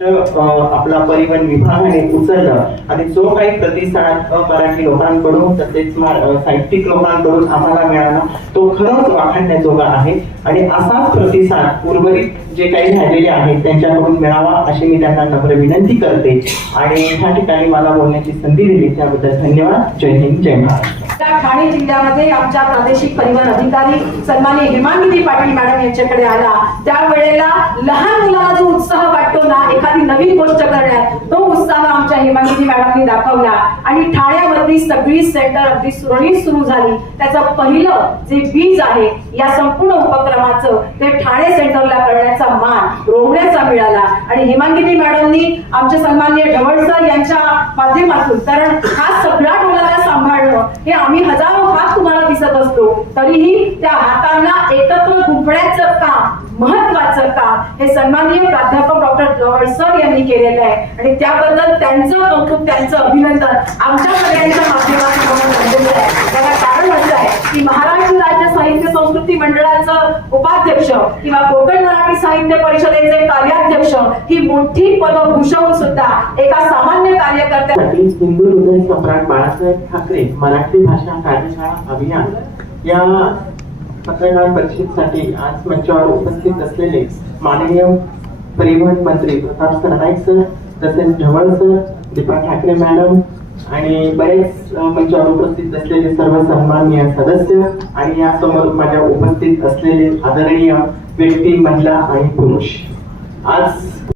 आपला परिवहन विभागाने उचललं आणि जो काही प्रतिसाद मराठी लोकांकडून तसेच साहित्यिक लोकांकडून आम्हाला मिळाला तो खरंच वाखाणण्याजोगा आहे आणि असाच प्रतिसाद उर्वरित जे काही झालेले आहेत त्यांच्याकडून मिळावा अशी मी त्यांना नम्र विनंती करते आणि ह्या ठिकाणी मला बोलण्याची संधी दिली त्याबद्दल धन्यवाद. जय हिंद, जय महाराष्ट्र. ठाणे जिल्ह्यामध्ये आमच्या प्रादेशिक परिवहन अधिकारी सन्माननीय हेमांगिनी पाटील मॅडम यांच्याकडे आला त्यावेळेला लहान मुलाला जो उत्साह वाटतो ना एखादी नवीन गोष्ट करण्यात तो उत्साह आमच्या हेमांगिनी मॅडमनी दाखवला आणि ठाण्यामधली सगळी सेंटर अगदी सुरळीत सुरू झाली. त्याचं पहिलं जे बीज आहे या संपूर्ण उपक्रमाचं ते ठाणे सेंटरला करण्याचा मान रोवण्याचा मिळाला आणि हेमांगिनी मॅडमनी आमचे सन्माननीय ढवळ सर यांच्या माध्यमातून कारण हा सगळा टोलाला सांभाळणं हे आम्ही हजारो हात तुम्हाला दिसत असतो तरीही त्या हातांना एकत्र गुंफण्याचं काम महत्वाचं काम हे सन्माननीय प्राध्यापक डॉक्टर ढवळ सर यांनी केलेलं आहे आणि त्याबद्दल त्यांचं कौतुक त्यांचं अभिनंदन आमच्या सगळ्यांच्या माध्यमातून झालेलं आहे. त्याला कारण असं आहे की महाराष्ट्र राज्य साहित्य संस्कृती मंडळाचं उपाध्यक्ष किंवा कोकण मराठी साहित्य परिषदेचे कार्याध्यक्ष ही मोठी पदं भूषवून सुद्धा एका सामान्य कार्यकर्त्यासाठी हिंदू हृदय सम्राट बाळासाहेब ठाकरे मराठी भाषा कार्यशाळा अभियान या पत्रकार परिषदेसाठी आज मंचावर उपस्थित असलेले माननीय परिवहन मंत्री प्रताप सरनाईक सर तसेच ढवळ सर, दीपा ठाकरे मॅडम आणि बरेच मंचावर उपस्थित असलेले सर्व सन्माननीय सदस्य आणि यासमोर माझ्या उपस्थित असलेले आदरणीय व्यक्ती महिला आणि पुरुष. आज